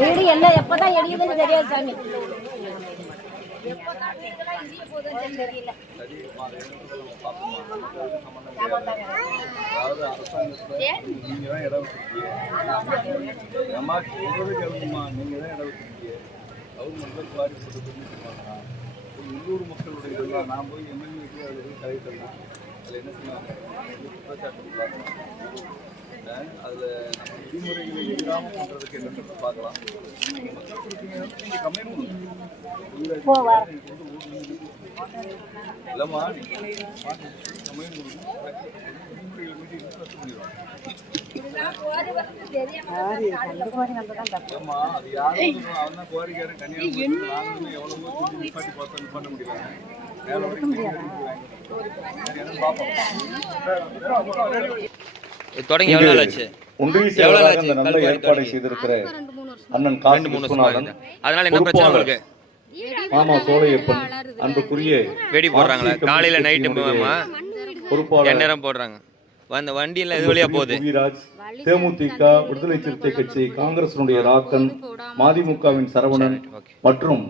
வீடு எல்லாம் எப்பதான் எரியுதுன்னு தெரியாது சாமி. உள்ளூர் மக்களுடைய இதெல்லாம் நான் போய் எம்எல்ஏ கலைக்கலாம் அதில் என்ன செய்வாங்க அதில் நம்ம விதிமுறைகளை எதிராமல் பண்ணுறதுக்கு என்னென்னு பார்க்கலாம். இல்லைம்மா அது யாரும் அவன் தான் கோரிக்காரன் கன்னியாகுமரி நாங்களுமே எவ்வளவோ நிப்பாட்டி பார்த்தோம் நிப்பாட்ட முடியல. மேலே தொடங்கி எவ்வளவு நாள் ஆச்சு? ஒன்றிய செயலாளராக இந்த நல்ல ஏற்பாடை செய்திருக்கிற அண்ணன் காசி விஸ்வநாதன், அதனால என்ன பிரச்சனை உங்களுக்கு? மாமா சோலையப்பன், அன்புக்குரிய வெடி போடுறாங்களா காலையில நைட்டு பொறுப்பாளர் நேரம் போடுறாங்க. அந்த வண்டியில இது வழியா போகுது. தேமுதிக, விடுதலை சிறுத்தை கட்சி, காங்கிரசினுடைய ராக்கன், மதிமுகவின் சரவணன் மற்றும்